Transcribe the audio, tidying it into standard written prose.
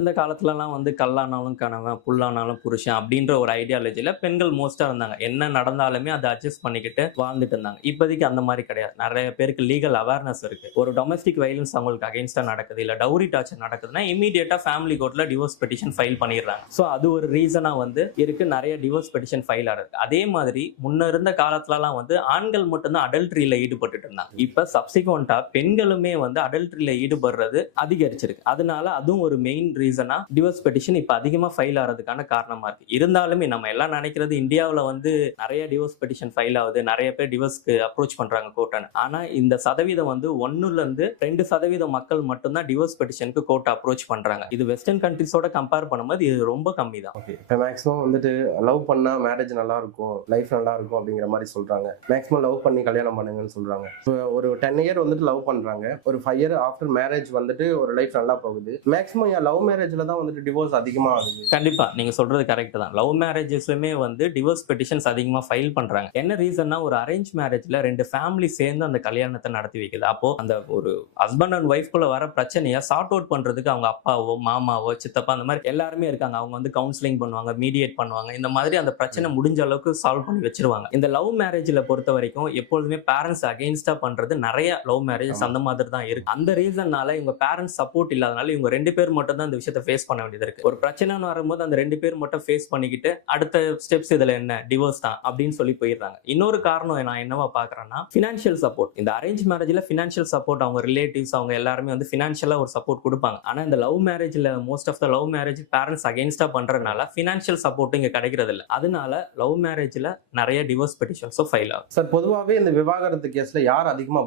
இந்த காலத்துலலாம் வந்து கல்லானாலும் கணவன், புல்லானாலும் புருஷன் அப்படின்ற ஒரு ஐடியாலஜில பெண்கள் மோஸ்ட்டா இருந்தாங்க. என்ன நடந்தாலுமே அத அட்ஜஸ்ட் பண்ணிக்கிட்டு வாழ்ந்துட்டு இருந்தாங்க. இப்போதைக்கு அந்த மாரி கிடையாது. நெறைய பேருக்கு லீகல் அவேர்னஸ் இருக்கு. ஒரு டொமஸ்டிக் வயலன்ஸ் அவங்களுக்கு அகைன்ஸ்ட்டா நடக்குது, இல்ல டவுரி டார்ச்சர் நடக்குதுன்னா, இமிடியேட்டா ஃபேமிலி கோர்ட்ல டிவோர்ஸ் பெட்டிஷன் ஃபைல் பண்ணிடுறாங்க. ஸோ அது ஒரு ரீசனா வந்து இருக்கு. நெறைய டிவோர்ஸ் பெட்டிஷன் ஃபைல் ஆகுது. அதே மாதிரி முன்ன இருந்த காலத்துலலாம் வந்து ஆண்கள் மட்டும் தான் அடல்ட்ரியில ஈடுபட்டுட்டு இருந்தாங்க. இப்ப சப்சிக்வென்ட்டா பெண்களுமே வந்து அடல்ட்ரியில ஈடுபடுறது அதிகரிச்சிருக்கு. அதனால அதுவும் ஒரு மெயின் ரீசனா டிவோர்ஸ் பெட்டிஷன் இப்ப அதிகமா ஃபைல் ஆறதுக்கான காரணமா இருக்கு. இருந்தாலுமே நம்ம எல்லாம் நினைக்கிறது இந்தியாவுல வந்து நிறைய டிவோர்ஸ் பெட்டிஷன் ஃபைல் ஆகுது, நிறைய பேர் டிவோர்ஸ்க்கு அப்ரோச் பண்றாங்க கோர்ட்னு. ஆனா இந்த சதவீதம் வந்து 1ல இருந்து 2% மக்கள் மட்டும் தான் டிவோர்ஸ் பெட்டிஷனுக்கு கோர்ட் அப்ரோச் பண்றாங்க. இது வெஸ்டர்ன் கண்ட்ரீஸோட கம்பேர் பண்ணும்போது இது ரொம்ப கம்மி தான். ஓகே. இப்போ மேக்ஸிமம் வந்துட்டு லவ் பண்ணா மேரேஜ் நல்லா இருக்கும், லைஃப் நல்லா இருக்கும் அப்படிங்கிற மாதிரி சொல்றாங்க. மேக்ஸிமம் லவ் பண்ணி கல்யாணம் பண்ணுங்கன்னு சொல்றாங்க. ஸோ ஒரு 10 இயர் வந்துட்டு லவ் பண்றாங்க, ஒரு 5 இயர் ஆஃப்டர் மேரேஜ் வந்துட்டு ஒரு லைஃப் நல்லா போகுது. மேக்ஸிமம் என் லவ் மேரேஜ்ல தான் வந்துட்டு டிவோர்ஸ் அதிகமா ஆகுது. கண்டிப்பா நீங்க சொல்றது கரெக்ட் தான். லவ் மேரேஜஸ்லுமே வந்து டிவோர்ஸ் பெட்டிஷன்ஸ் அதிகமா ஃபைல் பண்றாங்க. என்ன ரீசன்னா ஒரு அரேஞ்ச் மேரேஜ்ல 2 ஃபேமிலி சேர்ந்து அந்த கல்யாணத்தை நடத்தி வைக்குது. அப்போ அந்த ஒரு ஹஸ்பண்ட் அண்ட் ஒய்ஃப் குள்ள வர பிரச்சனையை சார்ட் அவுட் பண்றதுக்கு அவங்க அப்பாவோ, மாமாவோ, சித்தப்பா அந்த மாதிரி எல்லாருமே இருக்காங்க. அவங்க வந்து கவுன்சிலிங் பண்ணுவாங்க, மீடியேட் பண்ணுவாங்க. இந்த மாதிரி அந்த பிரச்சனை முடிஞ்ச அளவுக்கு சால்வ் பண்ணி வச்சிருவாங்க. இந்த லவ் மேரேஜ்ல பொறுத்த வரைக்கும் எப்பொழுதுமே பேரண்ட்ஸ் அகைன்ஸ்டா பண்றது நிறைய லவ் மேரேஜஸ் அந்த மாதிரி தான் இருக்கு. அந்த ரீசன்னால இவங்க பேரண்ட்ஸ் சப்போர்ட் இல்லாதனால இவங்க 2 பேர் மட்டும் தான் இந்த விஷயத்தை ஃபேஸ் பண்ண வேண்டியது இருக்கு. ஒரு பிரச்சனைன்னு வரும்போது அந்த 2 பேர் மட்டும் ஃபேஸ் பண்ணிக்கிட்டு அடுத்த ஸ்டெப்ஸ் இதுல என்ன டிவோர்ஸ் தான் அப்படின்னு சொல்லி போயிடுறாங்க. இன்னொரு காரணம் நான் என்னவா பாக்குறேன்னா ஃபினான்ஷியல் சப்போர்ட். இந்த அரேஞ்ச் மேரேஜ்ல ஃபினான்ஷியல் சப்போர்ட் அவங்க ரிலேட்டிவ்ஸ் அவங்க எல்லாருமே வந்து ஃபினான்ஷியலா ஒரு சப்போர்ட் கொடுப்பாங்க. ஆனா இந்த லவ் மேரேஜ்ல most of the love marriage parents அகைன்ஸ்டா பண்றதுனால ஃபினான்ஷியல் சப்போர்ட் இங்க கிடைக்கிறது இல்ல. அதனால லவ் மேரேஜ்ல நிறைய டிவோர்ஸ் பெட்டிஷன்ஸும் ஃபைல் ஆகும். சார், பொதுவாகவே இந்த விவாகரத்து கேஸ்ல யார் அதிகமா